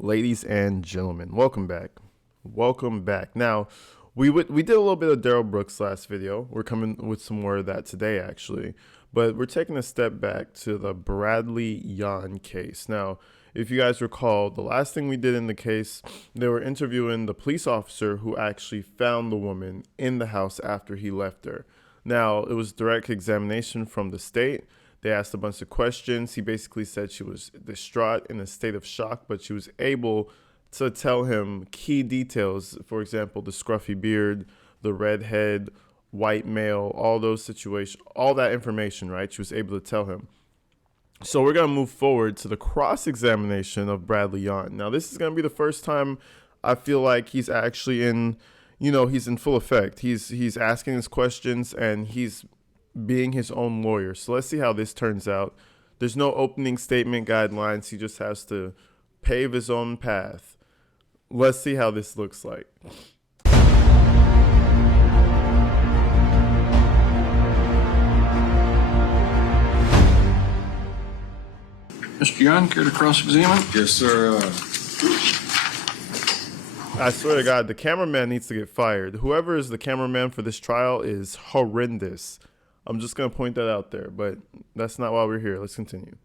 Ladies and gentlemen, welcome back. Welcome back. Now, we did a little bit of Daryl Brooks last video. We're coming with some more of that today, actually. But we're taking a step back to the Bradley Yohn case. Now, if you guys recall, the last thing we did in the case, they were interviewing the police officer who actually found the woman in the house after he left her. Now, it was direct examination from the state. They asked a bunch of questions. He basically said she was distraught, in a state of shock, but she was able to tell him key details. For example, the scruffy beard, the red head, white male, all those situations, all that information, right? She was able to tell him. So we're going to move forward to the cross-examination of Bradley Yohn. Now, this is going to be the first time I feel like he's actually in, he's in full effect. He's asking his questions and he's being his own lawyer. So let's see how this turns out. There's no opening statement guidelines. He just has to pave his own path. Let's see how this looks like. Mr. Yohn, care to cross-examine? Yes, sir. I swear to God, the cameraman needs to get fired. Whoever is the cameraman for this trial is horrendous. I'm just going to point that out there, but that's not why we're here. Let's continue.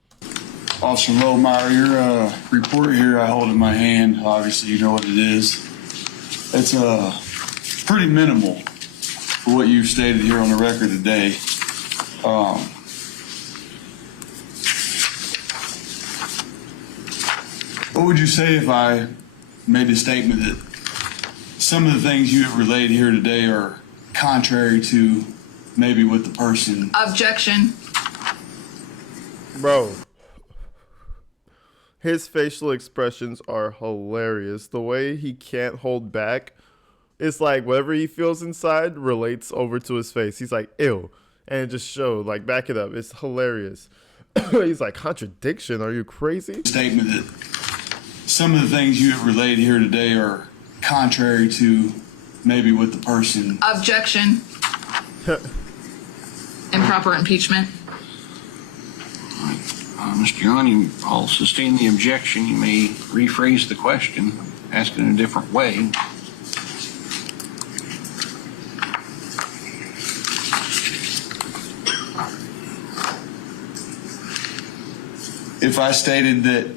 Officer Lohmeyer, your report here I hold in my hand. Obviously, you know what it is. It's pretty minimal for what you've stated here on the record today. What would you say if I made a statement that some of the things you have relayed here today are contrary to maybe what the person... Objection. Bro, his facial expressions are hilarious. The way he can't hold back, it's like whatever he feels inside relates over to his face. He's like, ew. And it just showed, like, back it up. It's hilarious. He's like, contradiction? Are you crazy? Statement that some of the things you have relayed here today are contrary to maybe what the person... Objection. Improper impeachment. Mr. Yohn, I'll sustain the objection. You may rephrase the question, ask it in a different way. If I stated that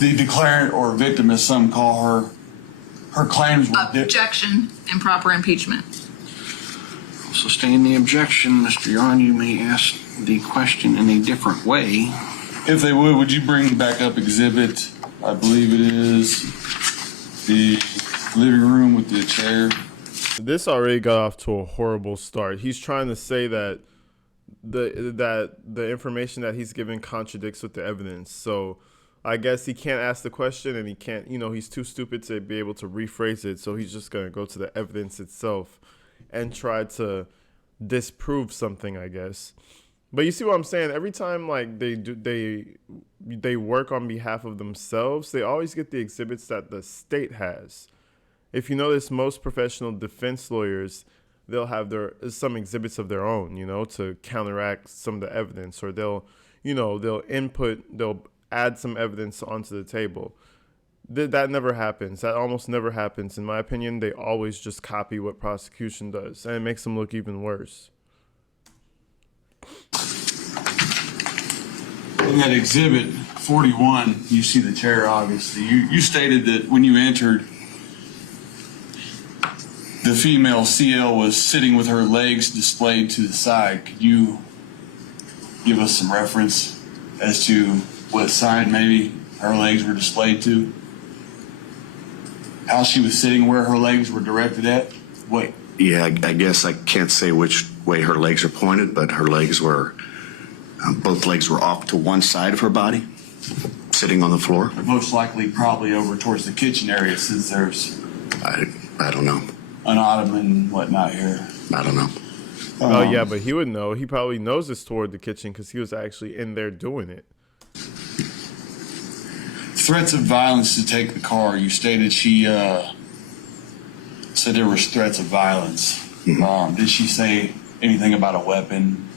the declarant or victim, as some call her, her claims were... Objection. Improper impeachment. I'll sustain the objection. Mr. Yohn, you may ask the question in a different way. If they would you bring back up exhibit, I believe it is, the living room with the chair? This already got off to a horrible start. He's trying to say that the information that he's giving contradicts with the evidence. So I guess he can't ask the question and he can't, he's too stupid to be able to rephrase it. So he's just going to go to the evidence itself and try to disprove something, I guess. But you see what I'm saying? Every time like they work on behalf of themselves, they always get the exhibits that the state has. If you notice, most professional defense lawyers, they'll have some exhibits of their own, to counteract some of the evidence, or they'll add some evidence onto the table. That never happens. That almost never happens. In my opinion, they always just copy what prosecution does, and it makes them look even worse. In that exhibit 41, you see the chair, obviously. You stated that when you entered, the female CL was sitting with her legs displayed to the side. Could you give us some reference as to what side maybe her legs were displayed to? How she was sitting, where her legs were directed at? What? Yeah, I guess I can't say which way her legs are pointed, but her legs were, both legs were off to one side of her body, sitting on the floor. Most likely probably over towards the kitchen area, since there's I don't know. an ottoman and whatnot here. I don't know. Oh, yeah, but he would know. He probably knows it's toward the kitchen because he was actually in there doing it. Threats of violence to take the car. You stated she said there was threats of violence. Mm-hmm. Did she say anything about a weapon?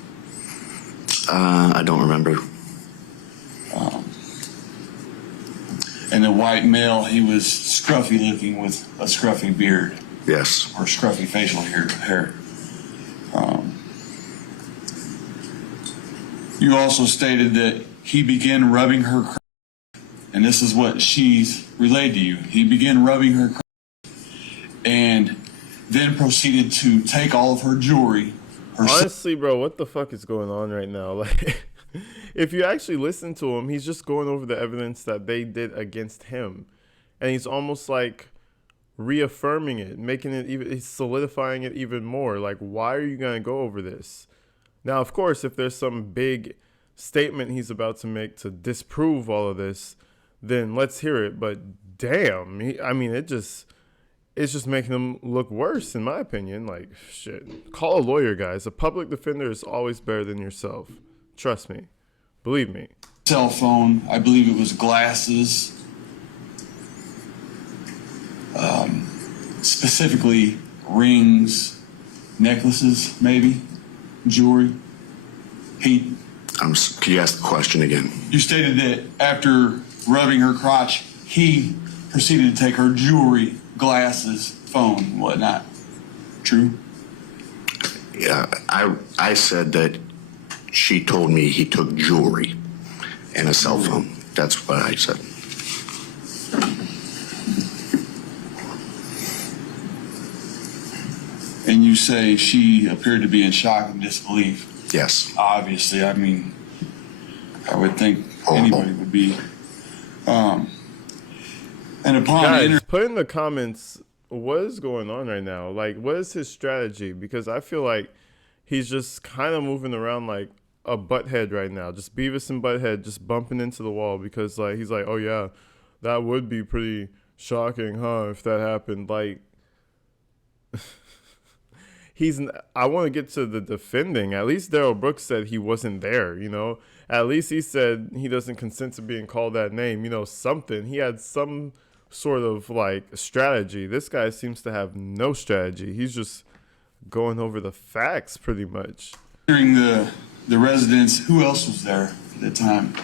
I don't remember. And the white male, he was scruffy looking with a scruffy beard Yes. or scruffy facial hair. You also stated that he began rubbing her crotch, and this is what she's relayed to you. He began rubbing her crotch and then proceeded to take all of her jewelry. Honestly, bro, what the fuck is going on right now? Like, if you actually listen to him, he's just going over the evidence that they did against him, and he's almost like reaffirming it, making it even, he's solidifying it even more. Like, why are you gonna go over this? Now, of course, if there's some big statement he's about to make to disprove all of this, then let's hear it. But damn, I mean, it's just making him look worse, in my opinion. Like, shit. Call a lawyer, guys. A public defender is always better than yourself. Trust me. Believe me. Cell phone, I believe it was glasses, specifically rings, necklaces, maybe, jewelry. Can you ask the question again? You stated that after rubbing her crotch, he proceeded to take her jewelry, glasses, phone, whatnot. True? Yeah, I said that she told me he took jewelry and a cell phone. That's what I said. And you say she appeared to be in shock and disbelief. Yes. Obviously, I mean, I would think Horrible. anybody would be. And upon Guys, put in the comments what is going on right now. Like, what is his strategy? Because I feel like he's just kind of moving around like a butthead right now. Just Beavis and Butthead just bumping into the wall because, like, he's like, oh, yeah, that would be pretty shocking, huh, if that happened. Like, I want to get to the defending. At least Daryl Brooks said he wasn't there, you know? At least he said he doesn't consent to being called that name, you know, something. He had some sort of, like, strategy. This guy seems to have no strategy. He's just going over the facts pretty much. entering the residence, who else was there at the time?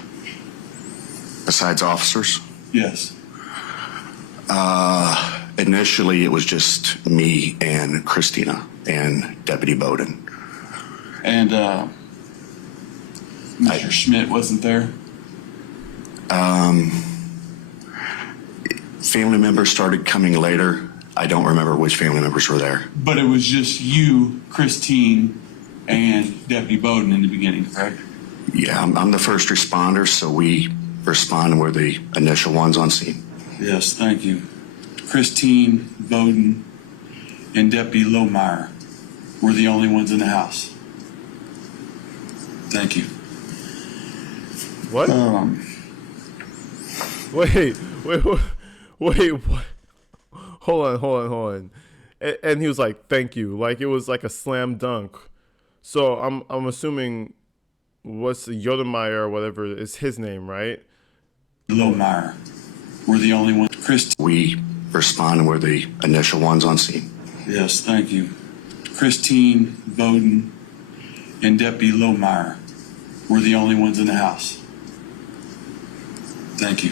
Besides officers? Yes. Initially, it was just me and Christina and Deputy Bowden. And Mr. Schmidt wasn't there? Family members started coming later. I don't remember which family members were there. But it was just you, Christine, and Deputy Bowden in the beginning, correct? Yeah, I'm the first responder, so we respond and we're the initial ones on scene. Yes, thank you. Christine, Bowden, and Deputy Lohmeyer were the only ones in the house. Thank you. What? Wait, what? Hold on. And he was like, thank you. Like, it was like a slam dunk. So I'm assuming what's Yodemeyer or whatever is his name, right? Lohmeyer were the only ones. We respond and we're the initial ones on scene. Yes, thank you. Christine, Bowden, and Deputy Lohmeyer were the only ones in the house. Thank you.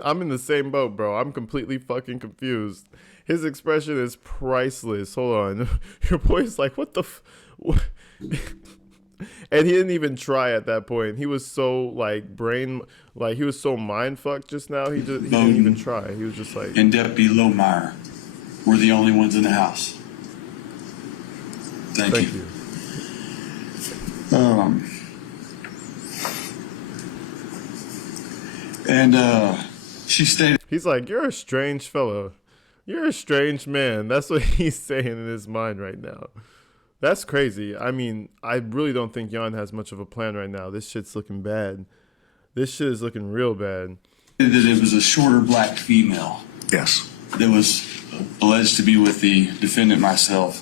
I'm in the same boat, bro. I'm completely fucking confused. His expression is priceless. Hold on. Your boy's like, what the and he didn't even try at that point. He was so he was so mind fucked just now. He didn't even try. He was just like. And Deputy Lohmeyer were the only ones in the house. Thank you. And she stated. He's like, you're a strange fellow. You're a strange man. That's what he's saying in his mind right now. That's crazy. I mean, I really don't think Yohn has much of a plan right now. This shit's looking bad. This shit is looking real bad. That it was a shorter black female. Yes. That was alleged to be with the defendant myself.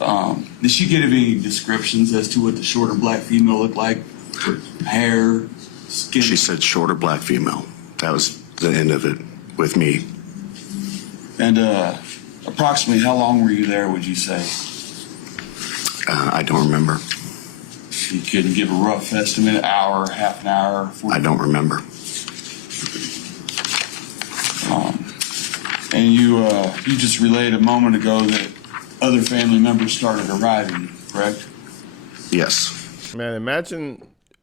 Did she give any descriptions as to what the shorter black female looked like? Her hair, skin? She said shorter black female. That was the end of it with me. And approximately how long were you there, would you say? I don't remember. You could give a rough estimate, hour, half an hour. 40. I don't remember. And you just relayed a moment ago that other family members started arriving, correct? Yes. Man,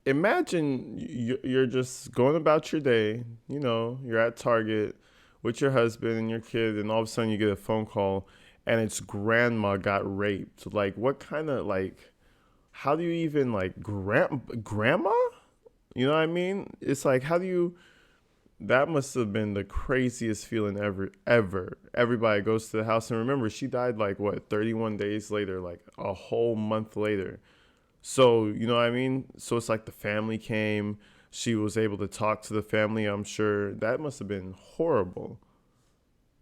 imagine you're just going about your day. You know, you're at Target with your husband and your kid, and all of a sudden you get a phone call, and it's grandma got raped. Like, what kind of, like, how do you even, like, grandma? You know what I mean? It's like, how do you? That must have been the craziest feeling ever. Everybody goes to the house, and remember, she died like what, 31 days later, like a whole month later. So, you know what I mean? So it's like the family came. She was able to talk to the family, I'm sure. That must have been horrible.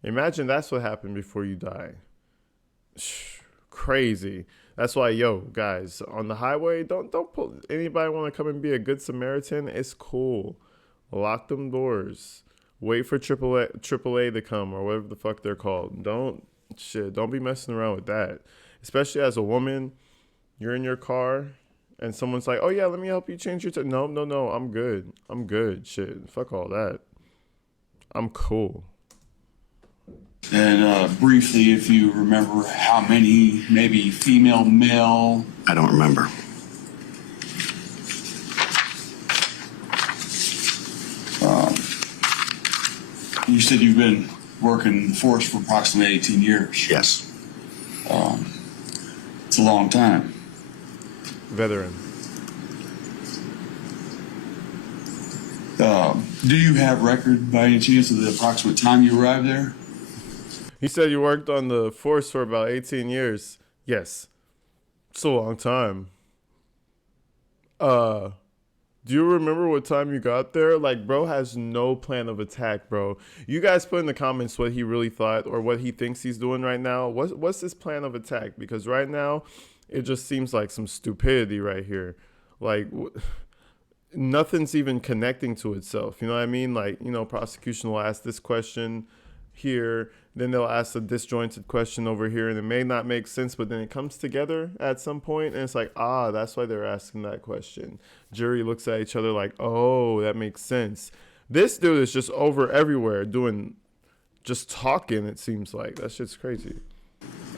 Imagine that's what happened before you die. Crazy. That's why, yo, guys, on the highway, don't pull. Anybody want to come and be a good Samaritan? It's cool. Lock them doors. Wait for AAA to come, or whatever the fuck they're called. Don't be messing around with that. Especially as a woman, you're in your car and someone's like, "Oh yeah, let me help you change your No, I'm good. Shit, fuck all that. I'm cool." And briefly, if you remember how many, maybe female, male. I don't remember. You said you've been working the force for approximately 18 years. Yes. It's a long time. Veteran. Do you have record by any chance of the approximate time you arrived there? He said you worked on the force for about 18 years. Yes. It's a long time. Do you remember what time you got there? Like, bro has no plan of attack, bro. You guys put in the comments what he really thought or what he thinks he's doing right now. What's his plan of attack? Because right now, it just seems like some stupidity right here. Like, nothing's even connecting to itself. You know what I mean? Like, you know, prosecution will ask this question here, then they'll ask a disjointed question over here, and it may not make sense, but then it comes together at some point, and it's like, that's why they're asking that question. Jury looks at each other like, oh, that makes sense. This dude is just over everywhere just talking, it seems like. That shit's crazy.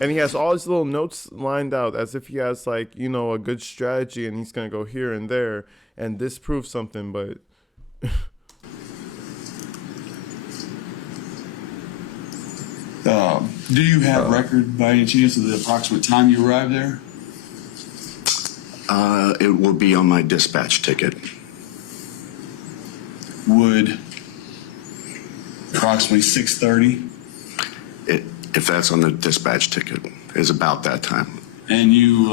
And he has all his little notes lined out as if he has, like, you know, a good strategy, and he's going to go here and there and disprove something, but... Do you have record by any chance of the approximate time you arrived there? It will be on my dispatch ticket. Would approximately 6:30? If that's on the dispatch ticket, is about that time. And you,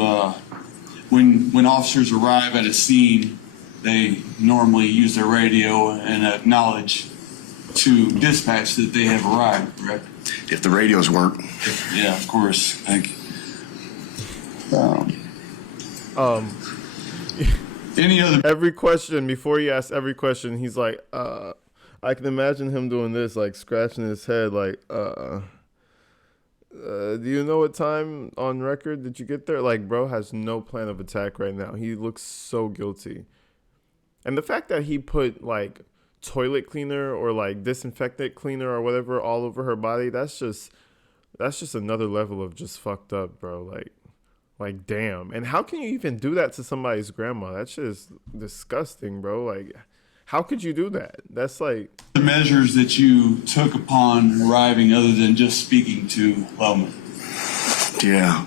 when officers arrive at a scene, they normally use their radio and acknowledge to dispatch that they have arrived, correct? If the radios work. Yeah, of course. Thank you. Any other? Every question, before he asks every question, he's like, I can imagine him doing this, like scratching his head, like, do you know what time on record did you get there? Like, bro has no plan of attack right now. He looks so guilty. And the fact that he put, like, toilet cleaner or, like, disinfectant cleaner or whatever all over her body, that's just another level of just fucked up, bro. Like, damn. And how can you even do that to somebody's grandma? That shit is disgusting, bro. Like, how could you do that? That's like... The measures that you took upon arriving other than just speaking to Loman? Yeah.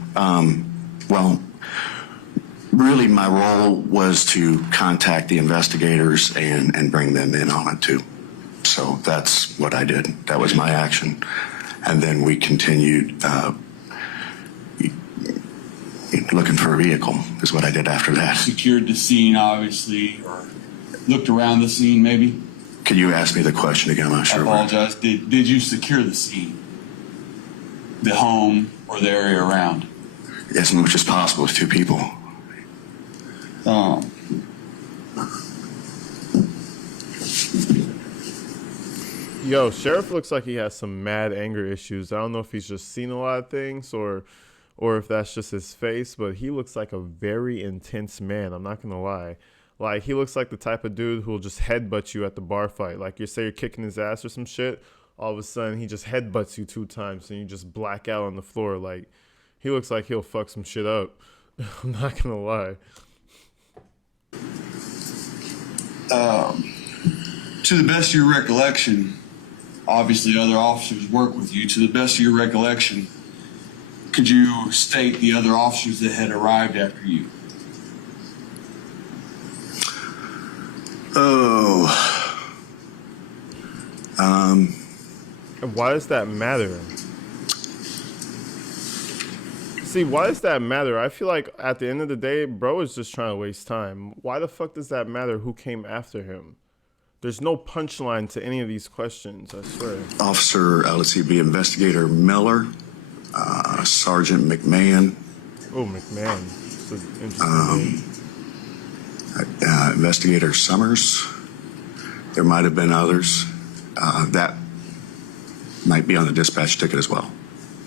Well, really my role was to contact the investigators and bring them in on it too. So that's what I did. That was my action. And then we continued looking for a vehicle is what I did after that. Secured the scene, obviously, or looked around the scene, maybe? Could you ask me the question again? I'm not sure. I apologize. Did you secure the scene? The home or the area around? As much as possible with two people. Yo, Sheriff looks like he has some mad anger issues. I don't know if he's just seen a lot of things or or if that's just his face, but he looks like a very intense man. I'm not gonna lie. Like, he looks like the type of dude who'll just headbutt you at the bar fight. Like, you say you're kicking his ass or some shit, all of a sudden he just headbutts you 2 times and you just black out on the floor. Like, he looks like he'll fuck some shit up. I'm not gonna lie. To the best of your recollection, obviously other officers work with you. To the best of your recollection, could you state the other officers that had arrived after you? Oh. And why does that matter? See, why does that matter? I feel like at the end of the day, bro is just trying to waste time. Why the fuck does that matter who came after him? There's no punchline to any of these questions, I swear. Officer, let's see, be Investigator Miller, Sergeant McMahon, Oh, McMahon. It's an interesting name. Investigator Summers. There might have been others. That might be on the dispatch ticket as well.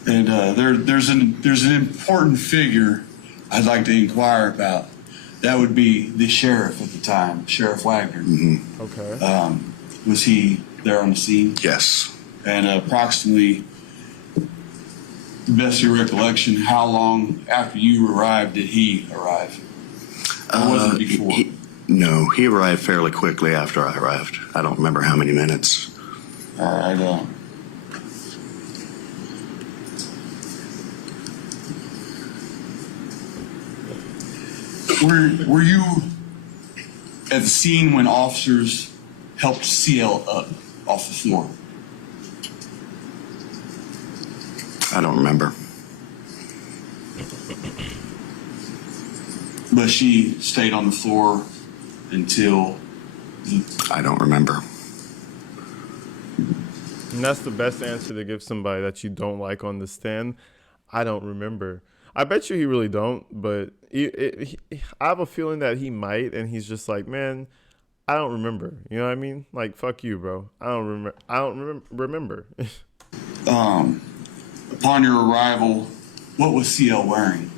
And there's an important figure I'd like to inquire about. That would be the sheriff at the time, Sheriff Wagner. Mm-hmm. Okay. Was he there on the scene? Yes. And approximately, best of your recollection, how long after you arrived did he arrive? Or was it before? No, he arrived fairly quickly after I arrived. I don't remember how many minutes. All right. Were you at the scene when officers helped CL up off the floor? I don't remember. But she stayed on the floor until... I don't remember. And that's the best answer to give somebody that you don't like on the stand. I don't remember. I bet you he really don't, but I have a feeling that he might, and he's just like, man, I don't remember. You know what I mean? Like, fuck you, bro. I don't remember. Upon your arrival, what was CL wearing?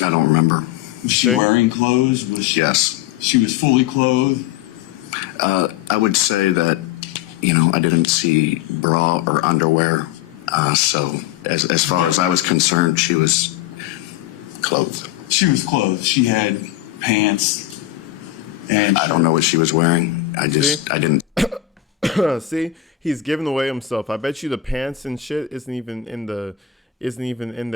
I don't remember. Was she wearing clothes? Was she? Yes. She was fully clothed? I would say that, I didn't see bra or underwear. So as far as I was concerned, she was clothed. She was clothed. She had pants. And I don't know what she was wearing. I didn't. See, he's giving away himself. I bet you the pants and shit isn't even in the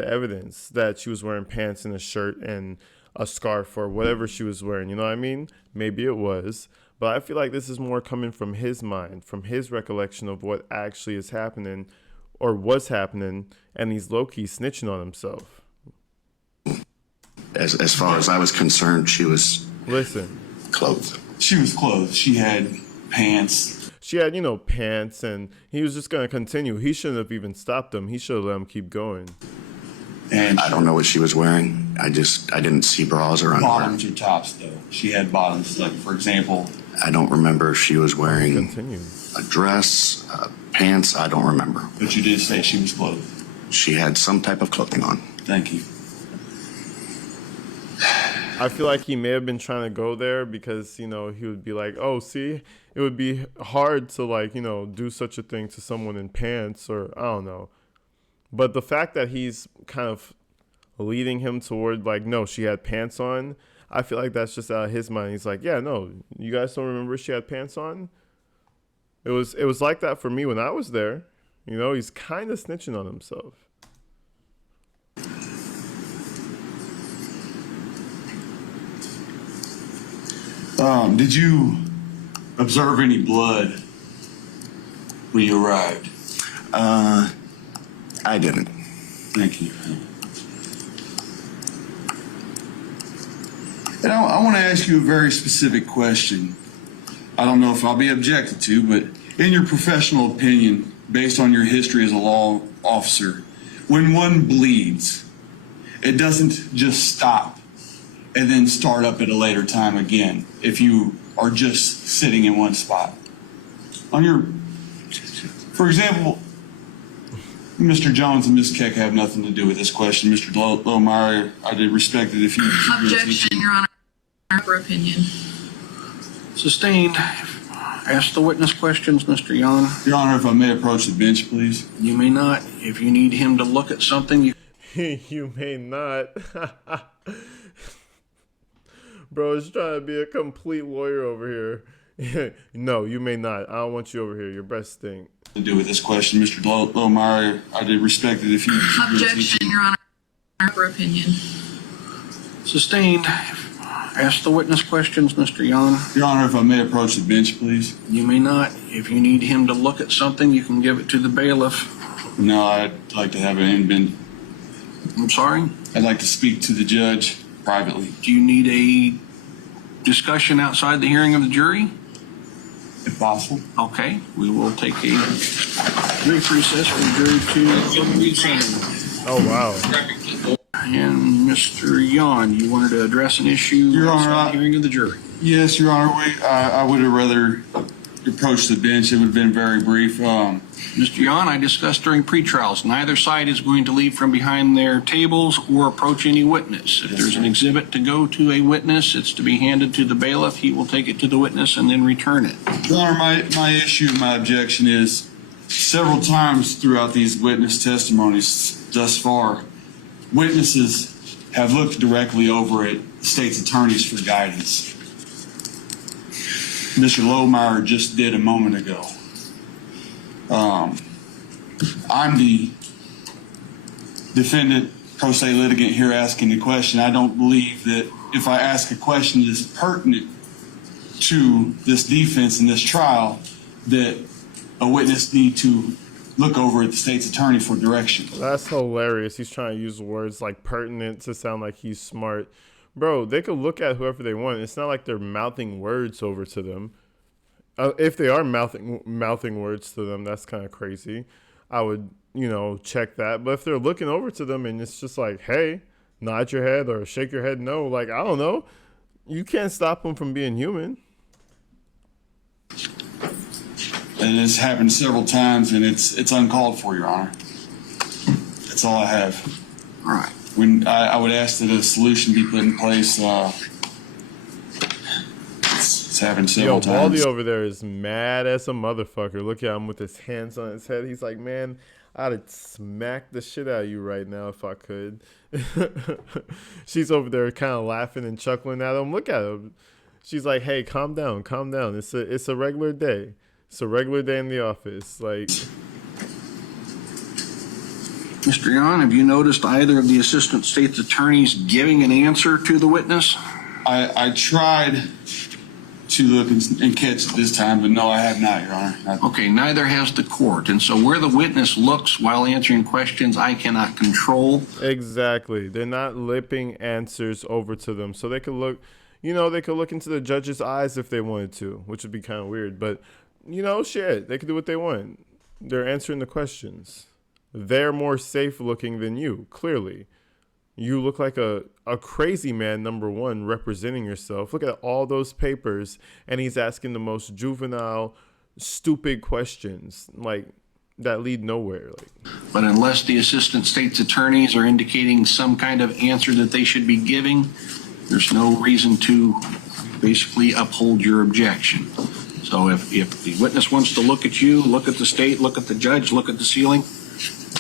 evidence that she was wearing pants and a shirt and a scarf or whatever she was wearing. You know what I mean? Maybe it was, but I feel like this is more coming from his mind, from his recollection of what actually is happening or was happening, and he's low-key snitching on himself. As far as I was concerned, she was clothed. She was clothed. She had pants. She had, pants, and he was just going to continue. He shouldn't have even stopped him. He should have let him keep going. And I don't know what she was wearing. I didn't see bras or underwear. bottoms or tops, though. She had bottoms. Like, for example, I don't remember if she was wearing Continue. a dress, pants. I don't remember. but you did say she was clothed. She had some type of clothing on. Thank you. I feel like he may have been trying to go there because, he would be like, oh, see, it would be hard to, do such a thing to someone in pants, or I don't know. But the fact that he's kind of leading him toward, no, she had pants on, I feel like that's just out of his mind. He's like, yeah, no, you guys don't remember she had pants on? It was like that for me when I was there. He's kind of snitching on himself. Did you observe any blood when you arrived? I didn't. Thank you. And I want to ask you a very specific question. I don't know if I'll be objected to, but in your professional opinion, based on your history as a law officer, when one bleeds, it doesn't just stop and then start up at a later time again if you are just sitting in one spot. For example, Mr. Jones and Ms. Keck have nothing to do with this question. Mr. Lohmeyer, I did respect it if you... Objection, Your Honor. Proper opinion. Sustained. Ask the witness questions, Mr. Yohn. Your Honor, if I may approach the bench, please. You may not. If you need him to look at something, you... You may not. Bro, he's trying to be a complete lawyer over here. No, you may not. I don't want you over here. Your breath stink. To do with this question, Mr. Lohmeyer, I did respect it if you... Objection, Your Honor. Proper opinion. Sustained. Ask the witness questions, Mr. Yohn. Your Honor, if I may approach the bench, please. You may not. If you need him to look at something, you can give it to the bailiff. No, I'd like to have it in bin. I'm sorry? I'd like to speak to the judge privately, Do you need a discussion outside the hearing of the jury? if possible. Okay, we will take a brief recess for the jury to reconvene. Oh, wow. And Mr. Yohn, you wanted to address an issue Your Honor, outside the hearing of the jury. Yes, Your Honor, I would have rather approached the bench. It would have been very brief. Mr. Yohn, I discussed during pretrials, neither side is going to leave from behind their tables or approach any witness. If there's an exhibit to go to a witness, it's to be handed to the bailiff. He will take it to the witness and then return it. Your Honor, my issue, my objection is several times throughout these witness testimonies thus far, witnesses have looked directly over at state's attorneys for guidance. Mr. Lohmeyer just did a moment ago. I'm the defendant, pro se litigant here asking the question. I don't believe that if I ask a question that's pertinent to this defense in this trial, that a witness need to look over at the state's attorney for direction. That's hilarious. He's trying to use words like pertinent to sound like he's smart. Bro, they could look at whoever they want. It's not like they're mouthing words over to them. If they are mouthing words to them, that's kind of crazy. I would, check that. But if they're looking over to them and it's just like, hey, nod your head or shake your head no, like, I don't know. You can't stop them from being human. And it's happened several times, and it's uncalled for, Your Honor. That's all I have. All right. When I would ask that a solution be put in place, it's happened several times. Baldy over there is mad as a motherfucker. Look at him with his hands on his head. He's like, man, I'd smack the shit out of you right now if I could. She's over there kind of laughing and chuckling at him. Look at him. She's like, hey, calm down, calm down. It's a regular day. It's a regular day in the office. Like, Mr. Yohn, have you noticed either of the assistant state's attorneys giving an answer to the witness? I tried to look and catch it this time, but no, I have not, Your Honor. Okay, neither has the court. And so where the witness looks while answering questions, I cannot control. exactly. They're not lipping answers over to them. So they could look, they could look into the judge's eyes if they wanted to, which would be kind of weird. But, shit, they could do what they want. They're answering the questions. They're more safe looking than you, clearly. You look like a crazy man, number one, representing yourself. Look at all those papers, and he's asking the most juvenile, stupid questions, like, that lead nowhere. But unless the assistant state's attorneys are indicating some kind of answer that they should be giving, there's no reason to basically uphold your objection. So if the witness wants to look at you, look at the state, look at the judge, look at the ceiling,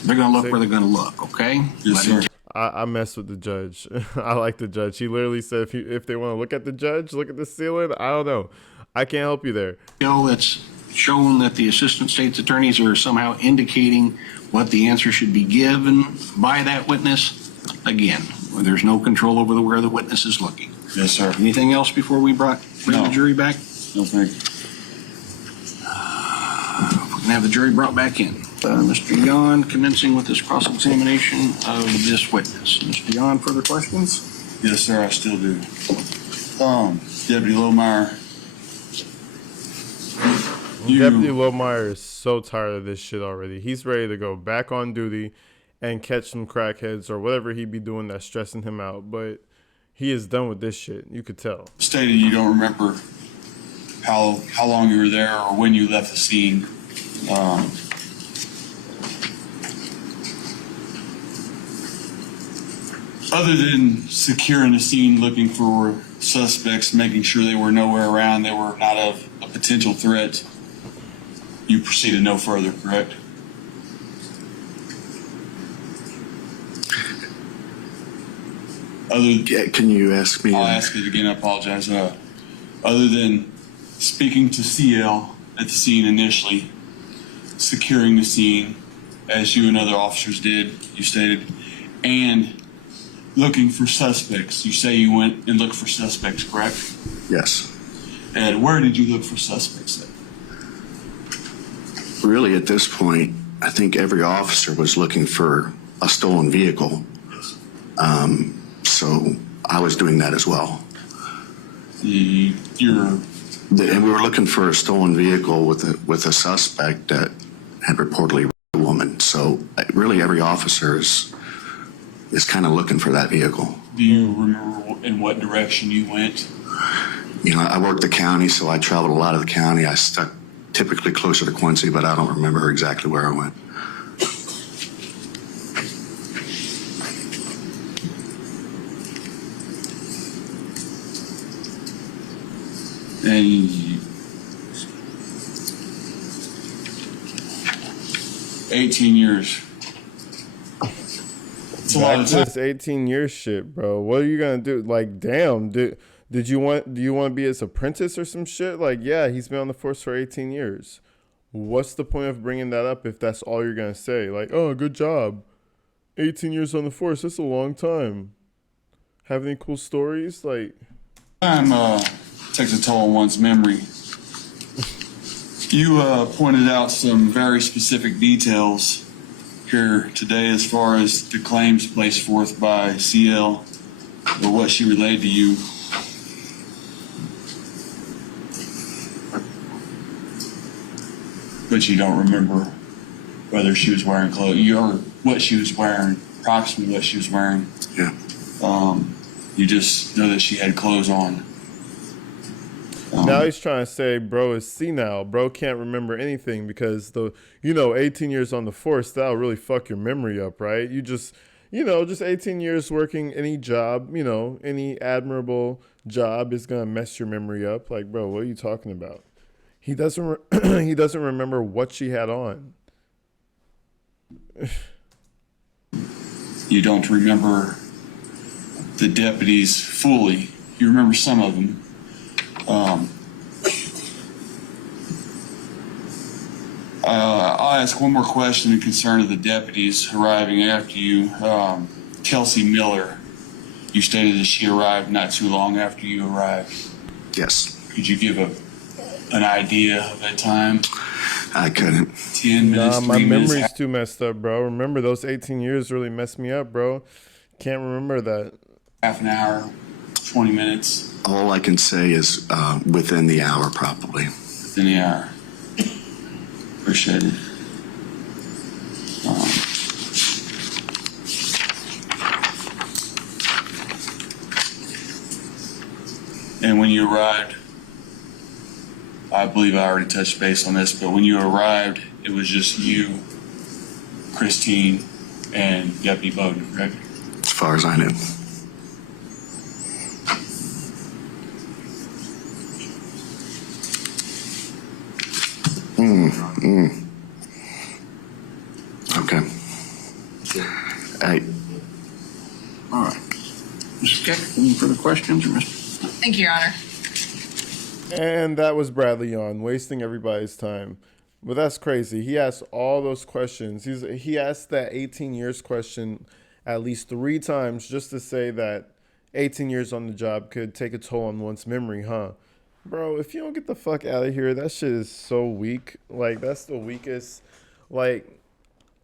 they're going to look where they're going to look, okay? Yes, sir. I mess with the judge. I like the judge. He literally said if they want to look at the judge, look at the ceiling. I don't know. I can't help you there. It's shown that the assistant state's attorneys are somehow indicating what the answer should be given by that witness. Again, there's no control over where the witness is looking. Yes, sir. Anything else before we bring the jury back? No, thank you. We can have the jury brought back in. Mr. Yohn, commencing with this cross-examination of this witness. Mr. Yohn, further questions? Yes, sir, I still do. Deputy Lohmeyer. Deputy Lohmeyer is so tired of this shit already. He's ready to go back on duty and catch some crackheads or whatever he be doing that's stressing him out. But he is done with this shit. You could tell. Stated you don't remember how long you were there or when you left the scene. Other than securing the scene, looking for suspects, making sure they were nowhere around, they were not of a potential threat, you proceeded no further, correct? Can you ask me? I'll ask it again, I apologize. Other than speaking to CL at the scene initially, securing the scene, as you and other officers did, you stated, and looking for suspects. You say you went and looked for suspects, correct? Yes. And where did you look for suspects at? Really, at this point, I think every officer was looking for a stolen vehicle. So I was doing that as well. And we were looking for a stolen vehicle with a suspect that had reportedly raped a woman. So really, every officer is kind of looking for that vehicle. Do you remember in what direction you went? You know, I worked the county, so I traveled a lot of the county. I stuck typically closer to Quincy, but I don't remember exactly where I went. And 18 years. It's a lot Back of to time. this 18 year shit, bro. What are you gonna do? Like, damn, do you want to be his apprentice or some shit? Like, yeah, he's been on the force for 18 years. What's the point of bringing that up if that's all you're gonna say? Like, oh, good job, 18 years on the force. That's a long time. Have any cool stories? Like, Time takes a toll on one's memory. You pointed out some very specific details here today as far as the claims placed forth by CL or what she relayed to you. But you don't remember whether she was wearing clothes, or what she was wearing, approximately what she was wearing. Yeah. You just know that she had clothes on. now he's trying to say bro is senile. Bro can't remember anything because 18 years on the force, that'll really fuck your memory up, right? You just 18 years working any job, any admirable job is gonna mess your memory up. Like, bro, what are you talking about? He doesn't he doesn't remember what she had on. You don't remember the deputies fully. You remember some of them. I'll ask one more question in concern of the deputies arriving after you. Kelsey Miller, you stated that she arrived not too long after you arrived. Yes. Could you give an idea of that time? I couldn't. 10 minutes, Nah, my 3 minutes? memory's too messed up, bro. Remember those 18 years really messed me up, bro. Can't remember that. Half an hour, 20 minutes, All I can say is within the hour, probably. within the hour. Appreciate it. And when you arrived, I believe I already touched base on this, but when you arrived, it was just you, Christine, and Deputy Bowden, correct? As far as I knew. Okay. All right. Mrs. Keck, any further questions, or Mr.? Thank you, Your Honor. And that was Bradley Yohn, wasting everybody's time. But that's crazy. He asked all those questions. He asked that 18 years question at least 3 times just to say that 18 years on the job could take a toll on one's memory, huh? Bro, if you don't get the fuck out of here, that shit is so weak. Like, that's the weakest. Like,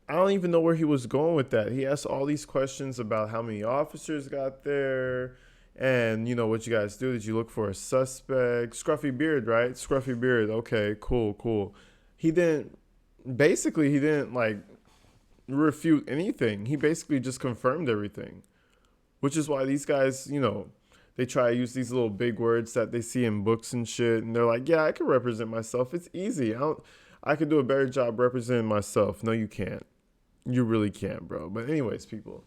I don't even know where he was going with that. He asked all these questions about how many officers got there and, what you guys do. Did you look for a suspect? Scruffy beard, right? Scruffy beard. Okay, cool. He didn't, like, refute anything. He basically just confirmed everything, which is why these guys, they try to use these little big words that they see in books and shit. And they're like, yeah, I can represent myself. It's easy. I could do a better job representing myself. No, you can't. You really can't, bro. But anyways, people,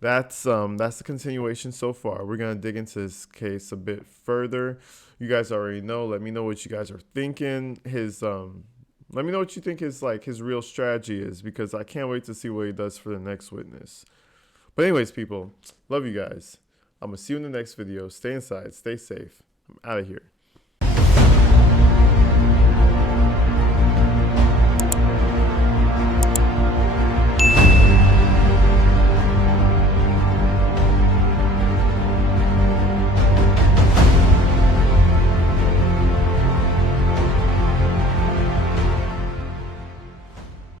that's the continuation so far. We're gonna dig into this case a bit further. You guys already know. Let me know what you guys are thinking. Let me know what you think his real strategy is, because I can't wait to see what he does for the next witness. But anyways, people, love you guys. I'm gonna see you in the next video. Stay inside, stay safe. I'm out of here.